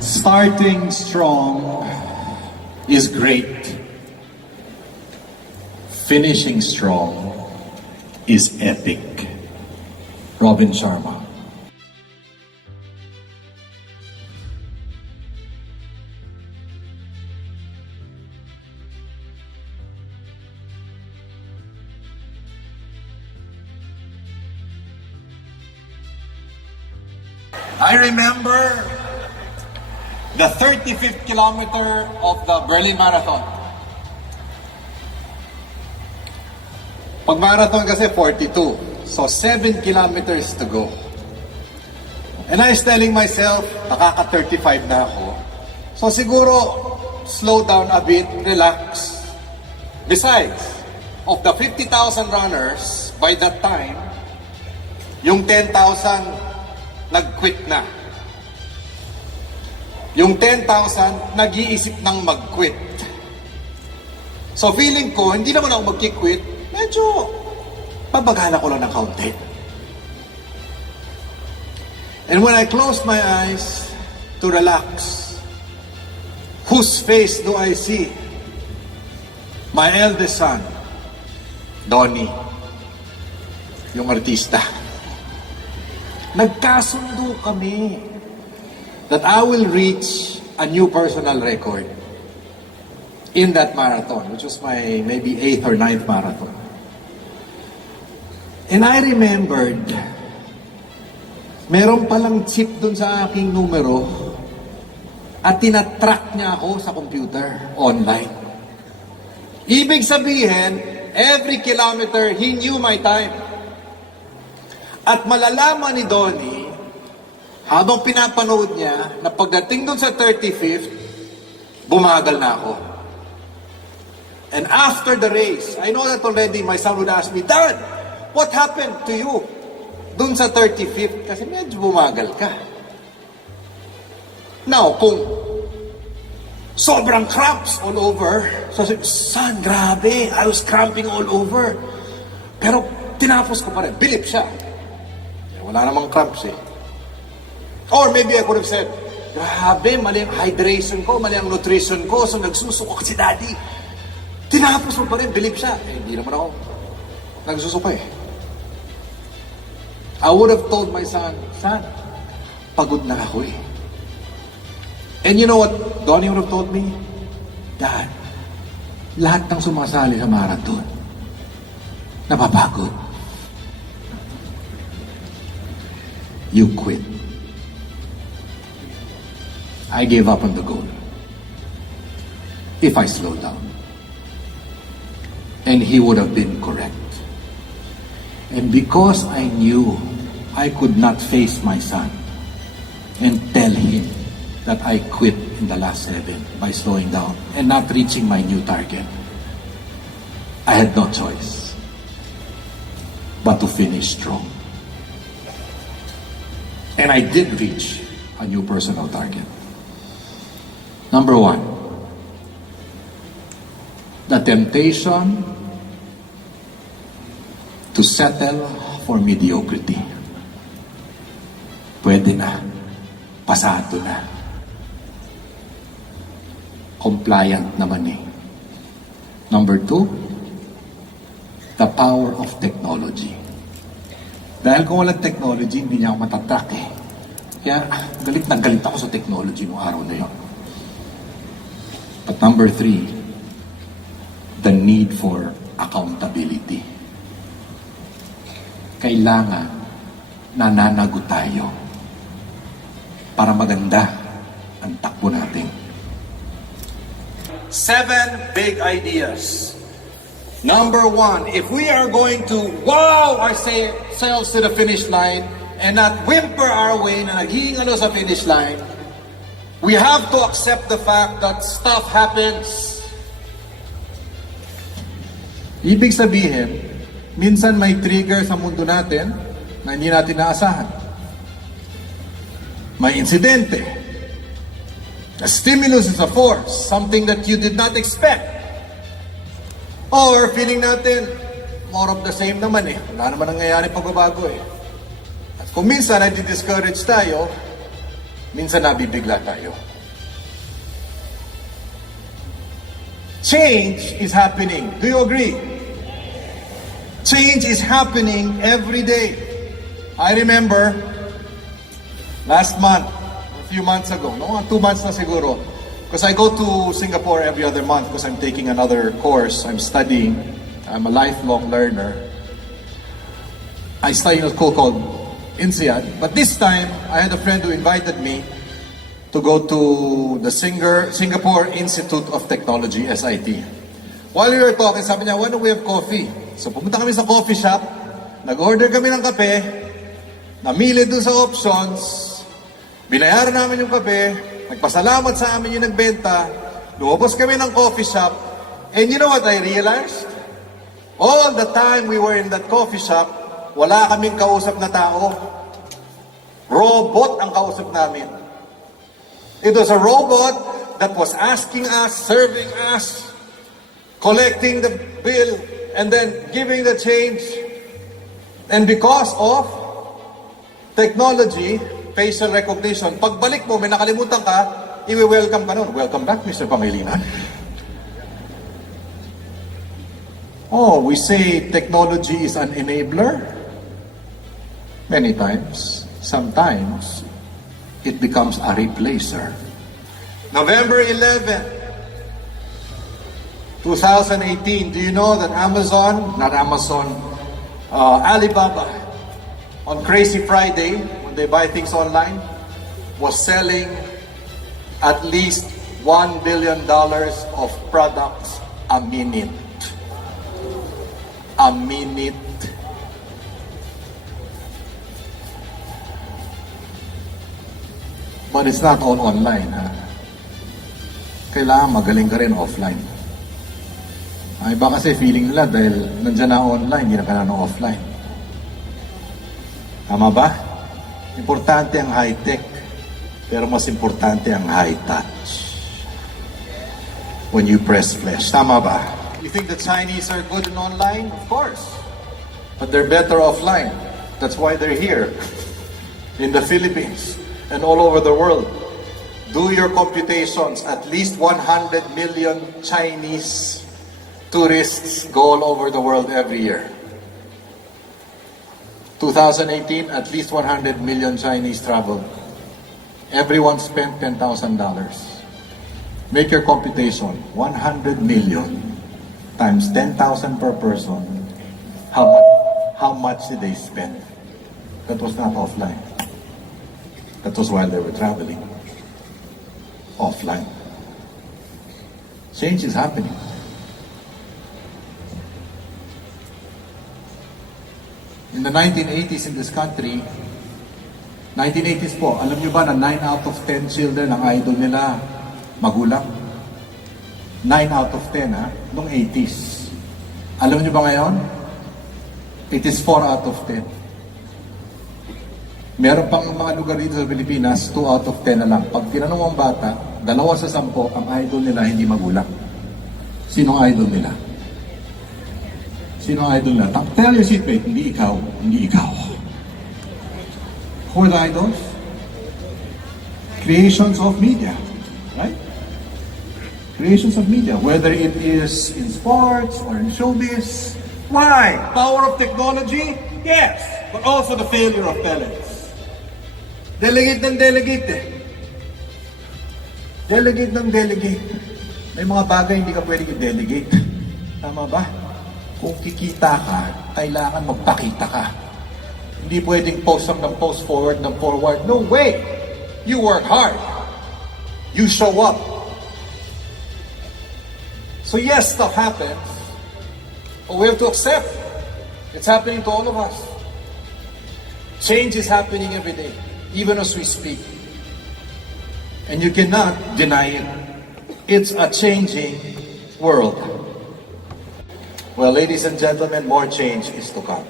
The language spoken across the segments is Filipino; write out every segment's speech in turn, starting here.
Starting strong is great. Finishing strong is epic. Robin Sharma. I remember the 35th kilometer of the Berlin Marathon. Pag marathon kasi 42, so 7 kilometers to go. And I was telling myself, nakaka-35 na ako. So siguro, slow down a bit, relax. Besides, of the 50,000 runners, by that time, yung 10,000 nag-quit na. Yung 10,000 nag-iisip ng mag-quit. So feeling ko, hindi naman ako mag-quit, medyo pabagala ko lang ng kaunti. And when I closed my eyes to relax, whose face do I see? My eldest son, Donnie, yung artista. Nagkasundo kami that I will reach a new personal record in that marathon, which was my maybe 8th or 9th marathon. And I remembered, meron palang chip dun sa aking numero at tinatrack niya ako sa computer online. Ibig sabihin, every kilometer, he knew my time. At malalaman ni Donnie, habang pinapanood niya, na pagdating dun sa 35th, bumagal na ako. And after the race, I know that already my son would ask me, Dad, what happened to you dun sa 35th? Kasi medyo bumagal ka. Now, kung sobrang cramps all over, so son, grabe, I was cramping all over. Pero tinapos ko pa rin, bilip siya. Wala namang cramps eh. Or maybe I could have said, grabe, mali ang hydration ko, mali ang nutrition ko, so nagsusuko si daddy. Tinapos mo pa rin, believe siya. Eh, hindi naman ako nagsusuko eh. I would have told my son, pagod na ako eh. And you know what Donnie would have told me? Dad, lahat ng sumasali sa marathon, napapagod. You quit. I gave up on the goal. If I slowed down. And he would have been correct. And because I knew I could not face my son and tell him that I quit in the last 7 by slowing down and not reaching my new target, I had no choice but to finish strong. And I did reach a new personal target. Number 1, the temptation to settle for mediocrity. Pwede na. Pasado na. Compliant naman eh. Number 2, the power of technology. Dahil kung walang technology, hindi niya ako matatrack eh. Kaya galit na galit ako sa technology noong araw na yun. But number 3, the need for accountability. Kailangan nananagot tayo para maganda ang takbo natin. 7 big ideas. Number 1, if we are going to wow ourselves to the finish line and not whimper our way na naghihingalo sa finish line, we have to accept the fact that stuff happens. Ibig sabihin, minsan may trigger sa mundo natin na hindi natin naasahan. May insidente. A stimulus is a force, something that you did not expect. Or feeling natin, more of the same naman eh. Wala naman nangyayari pagbabago eh. At kung minsan ay di-discourage tayo, minsan nabibigla tayo. Change is happening. Do you agree? Change is happening every day. I remember last month, a few months ago, no, 2 months na siguro, because I go to Singapore every other month because I'm taking another course. I'm studying. I'm a lifelong learner. I study in a school called INSEAD. But this time, I had a friend who invited me to go to the Singapore Institute of Technology, SIT. While we were talking, sabi niya, why don't we have coffee? So pumunta kami sa coffee shop, nag-order kami ng kape, namili dun sa options, binayaran namin yung kape, nagpasalamat sa amin yung nagbenta, lumabas kami ng coffee shop, and you know what I realized? All the time we were in that coffee shop, wala kaming kausap na tao. Robot ang kausap namin. It was a robot that was asking us, serving us, collecting the bill, and then giving the change. And because of technology, facial recognition, pagbalik mo, may nakalimutan ka, i-welcome ka nun. Welcome back, Mr. Pangilinan. Oh, we say technology is an enabler. Many times. Sometimes, it becomes a replacer. November 11, 2018, do you know that Alibaba, on Crazy Friday, when they buy things online, was selling at least $1 billion of products a minute. A minute. But it's not all online, ha? Kailangan magaling ka rin offline. Ay ba kasi feeling nila dahil nandiyan na online, hindi na kailangan ng offline. Tama ba? Importante ang high-tech, pero mas importante ang high-touch. When you press flesh. Tama ba? You think the Chinese are good in online? Of course. But they're better offline. That's why they're here. In the Philippines. And all over the world. Do your computations. At least 100 million Chinese tourists go all over the world every year. 2018, at least 100 million Chinese traveled. Everyone spent $10,000. Make your computation. 100 million times 10,000 per person. How much did they spend? That was not offline. That was while they were traveling. Offline. Change is happening. In the 1980s in this country, 1980s po, alam niyo ba na 9 out of 10 children ang idol nila magulang? 9 out of 10, ha? Noong 80s. Alam niyo ba ngayon? It is 4 out of 10. Meron pang mga lugar dito sa Pilipinas, 2 out of 10 na lang. Pag tinanong ang bata, 2 sa 10, ang idol nila hindi magulang. Sinong idol nila? Sinong idol nila? Tell your seatmate, hindi ikaw, hindi ikaw. Who are the idols? Creations of media, right? Creations of media, whether it is in sports or in showbiz. Why? Power of technology? Yes, but also the failure of talents. Delegate ng delegate eh. Delegate ng delegate. May mga bagay hindi ka pwedeng i-delegate. Tama ba? Kung kikita ka, kailangan magpakita ka. Hindi pwedeng post up ng post, forward ng forward. No way! You work hard. You show up. So yes, stuff happens. But we have to accept. It's happening to all of us. Change is happening every day. Even as we speak. And you cannot deny it. It's a changing world. Well, ladies and gentlemen, more change is to come.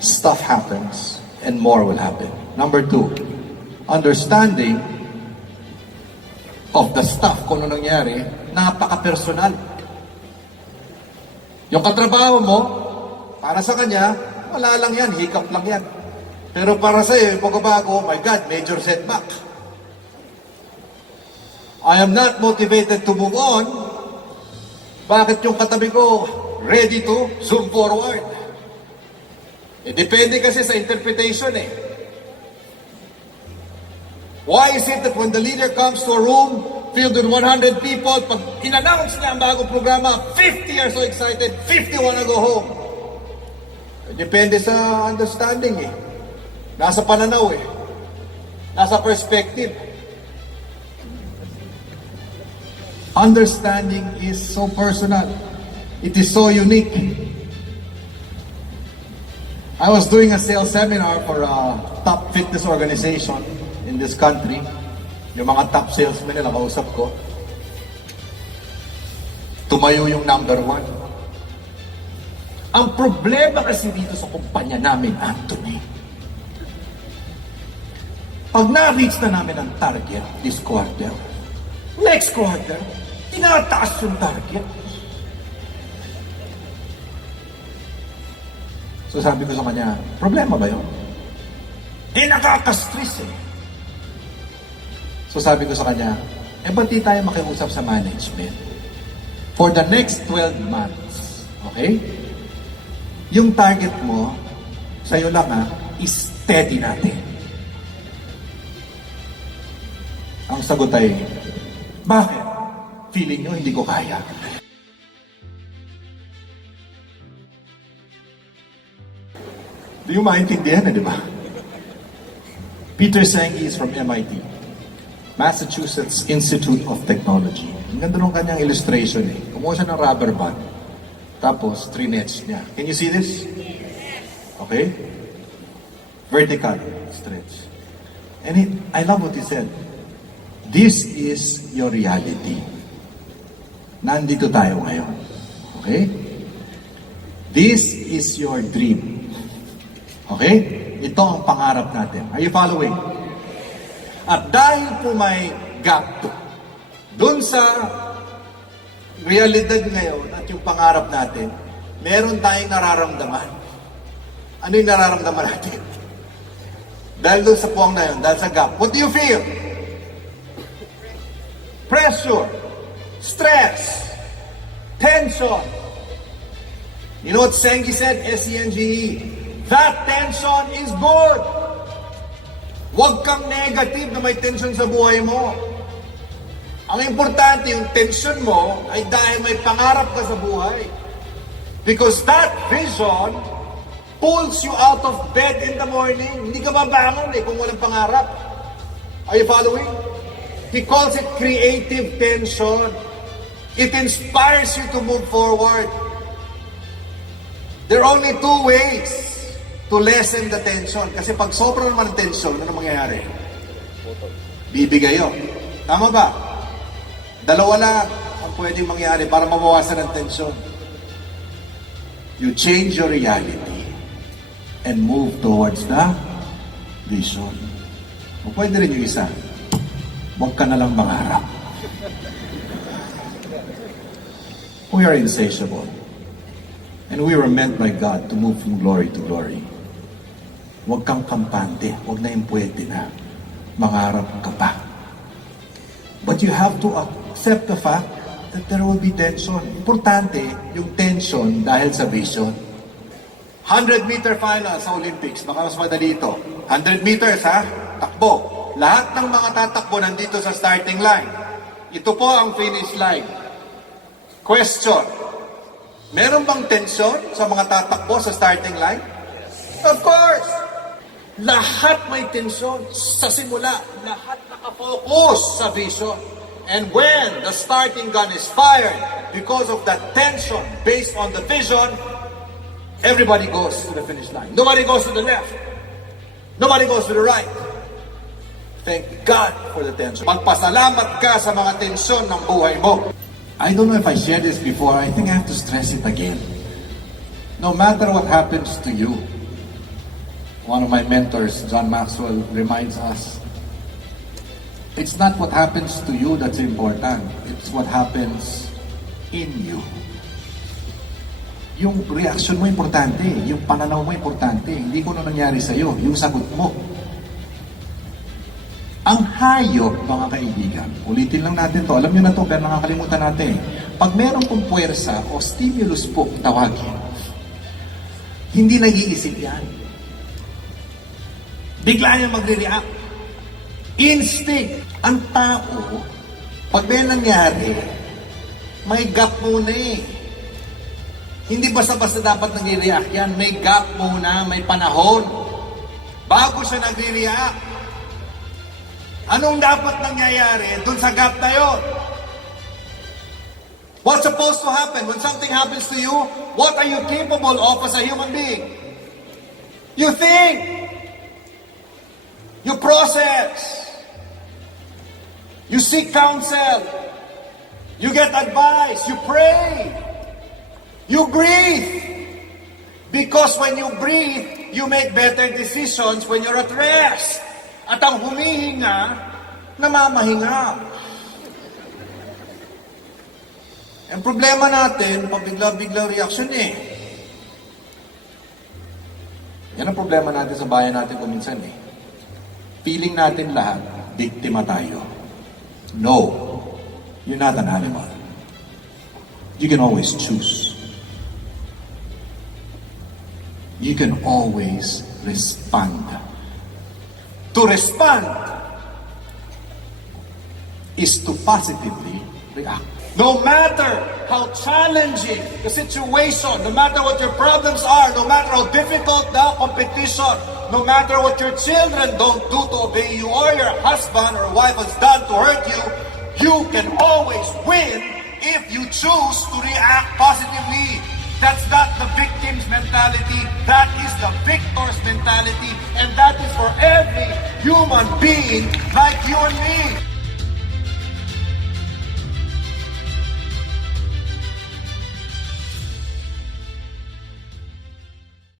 Stuff happens, and more will happen. Number 2, understanding of the stuff kung ano nangyari, napaka-personal. Yung katrabaho mo, para sa kanya, wala lang yan, hiccup lang yan. Pero para sa iyo, yung pagbabago, oh my God, major setback. I am not motivated to move on. Bakit yung katabi ko ready to zoom forward? Depende kasi sa interpretation eh. Why is it that when the leader comes to a room filled with 100 people, pag in-announce niya ang bagong programa, 50 are so excited, 50 wanna go home? Depende sa understanding eh. Nasa pananaw eh. Nasa perspective. Understanding is so personal. It is so unique. I was doing a sales seminar for a top fitness organization in this country. Yung mga top salesmen nila, kausap ko. Tumayo yung number 1. Ang problema kasi dito sa kumpanya namin, Anthony, pag na-reach na namin ang target this quarter, next quarter, tinataas yung target. So sabi ko sa kanya, problema ba yun? Nakaka-stress eh. So sabi ko sa kanya, ba't di tayo makiusap sa management? For the next 12 months, okay? Yung target mo, sa'yo lang is steady natin. Ang sagot ay, bakit? Feeling nyo hindi ko kaya. Di yung maintindihan di ba? Peter Senge is from MIT, Massachusetts Institute of Technology. Ang ganda nung kanyang illustration eh. Kumuha siya ng rubber band. Tapos, trinets niya. Can you see this? Okay? Vertical stretch. And I love what he said. This is your reality. Nandito tayo ngayon. Okay? This is your dream. Okay? Ito ang pangarap natin. Are you following? At dahil po may gap dun sa realidad ngayon at yung pangarap natin, meron tayong nararamdaman. Ano yung nararamdaman natin? Dahil dun sa puwang na yun, dahil sa gap. What do you feel? Pressure, stress, tension. You know what Senge said? S-E-N-G-E. That tension is good. Huwag kang negative na may tension sa buhay mo. Ang importante, yung tension mo ay dahil may pangarap ka sa buhay. Because that vision pulls you out of bed in the morning. Hindi ka mabangon kung walang pangarap. Are you following? He calls it creative tension. It inspires you to move forward. There are only two ways to lessen the tension. Kasi pag sobrang naman ang tension, ano mangyayari? Bibigay yun. Tama ba? Dalawa lang ang pwedeng mangyari para mabawasan ang tension. You change your reality and move towards the vision. O pwede rin yung isa. Huwag ka na lang mangarap. We are insatiable. And we were meant by God to move from glory to glory. Huwag kang kampante. Huwag na yung pwede na. Mangarap ka pa. But you have to accept the fact that there will be tension. Importante yung tension dahil sa vision. 100-meter final sa Olympics. Baka mas madali ito. 100 meters takbo. Lahat ng mga tatakbo nandito sa starting line. Ito po ang finish line. Question. Meron bang tension sa mga tatakbo sa starting line? Of course! Lahat may tension sa simula. Lahat nakafocus sa vision. And when the starting gun is fired, because of that tension based on the vision, everybody goes to the finish line. Nobody goes to the left. Nobody goes to the right. Thank God for the tension. Magpasalamat ka sa mga tensyon ng buhay mo. I don't know if I shared this before. I think I have to stress it again. No matter what happens to you, one of my mentors, John Maxwell, reminds us, it's not what happens to you that's important. It's what happens in you. Yung reaction mo importante. Yung pananaw mo importante. Hindi ko na nangyari sa'yo. Yung sagot mo. Ang hayop, mga kaibigan, ulitin lang natin to, alam nyo na to, pero nakakalimutan natin. Pag meron pong puwersa o stimulus po tawagin, hindi nag-iisip yan. Bigla niya magre-react. Instinct. Ang tao, pag may nangyari, may gap muna eh. Hindi basta-basta dapat nag-react yan. May gap muna, may panahon. Bago siya nag-react. Anong dapat nangyayari dun sa gap na yun? What's supposed to happen when something happens to you? What are you capable of as a human being? You think. You process. You seek counsel. You get advice. You pray. You breathe. Because when you breathe, you make better decisions when you're at rest. At ang humihinga, namamahinga. Ang problema natin, pabigla-bigla reaction eh. Yan ang problema natin sa bayan natin kuminsan eh. Feeling natin lahat, biktima tayo. No, you're not an animal. You can always choose. You can always respond. To respond is to positively react. No matter how challenging the situation, no matter what your problems are, no matter how difficult the competition, no matter what your children don't do to obey you or your husband or wife has done to hurt you, you can always win if you choose to react positively. That's not the victim's mentality. That is the victor's mentality. And that is for every human being like you and me.